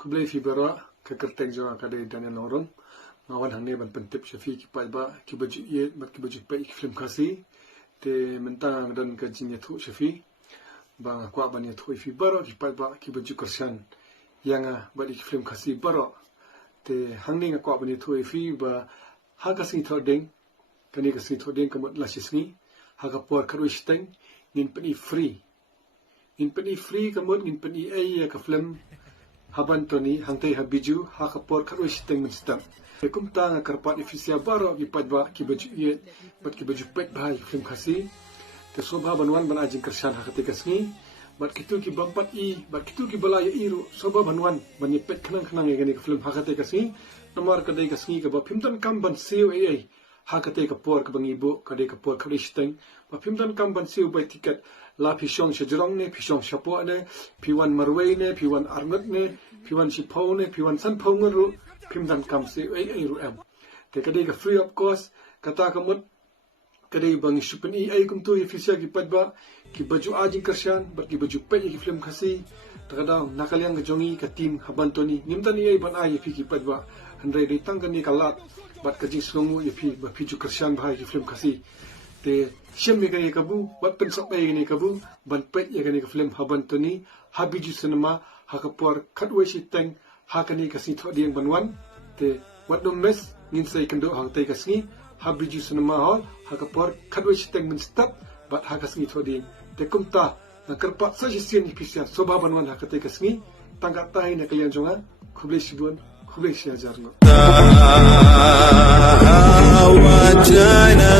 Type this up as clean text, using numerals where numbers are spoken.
kublai fi bara ka kerteng jo ka de Daniel Lorong ngawan hang ne ban pentip shafi ki pa ba ki baju ye mat ki baju pa ki film kasi te mentang dan ka jinya thu shafi ba kwa ban ye thu fi bara ki pa ba ki baju kersan yang ba di film kasi bara te hang ne kwa ban ye thu fi ba ha ka sing thodeng kani ka sing thodeng kamot la sisni ha ka por kharu steng nin pani free kamot nin pani ai ka film haban toni hangtai habiju hakapor karush teng menstam kum ta nga karpat ifisia baro ki padba ki baju ye bat ki baju pet bahai film khasi te sobha banwan ban ajing kersan hakati kasni bat kitu ki bampat i bat kitu ki balaya iru sobha banwan ban ye pet khnang ye gani film hakati kasni nomor kadai kasni ka ba phimtan kam ban seu ai hakati ka por ka bangibo kadai ka por karush teng ba phimtan kam ban seu bai tiket la pishong shajrong ne pishong shapo ne piwan marwei ne piwan arnot ne piwan shipau ne piwan sanpau ngru pimdan kam se ai ru am te kadai ka free of cost kata kamut kadai bang shupen ai kum tu ifisia ki padba ki baju ajing kershan bat ki baju pe ki film khasi takada nakalyang ka jongi ka team habantoni nimtani ai ban ai fi ki padba handai dei tangani kalat bat ka jing slongu ifi ba fi ju kershan bhai ki film khasi te shem gani kabu bat pen sok gani kabu ban pet ye gani ka film haban toni habiju cinema hakapor khatwe si teng hakani ka si thodiang banwan te wat dom mes nin sai kendo hang tai ka si habiju cinema hall hakapor khatwe si teng min stap bat hakasni thodiang te kumta na karpa sa si sin kisia soba banwan hakatai ka si tangka tai na kalian jonga khuble sibun khuble sia jarno wajana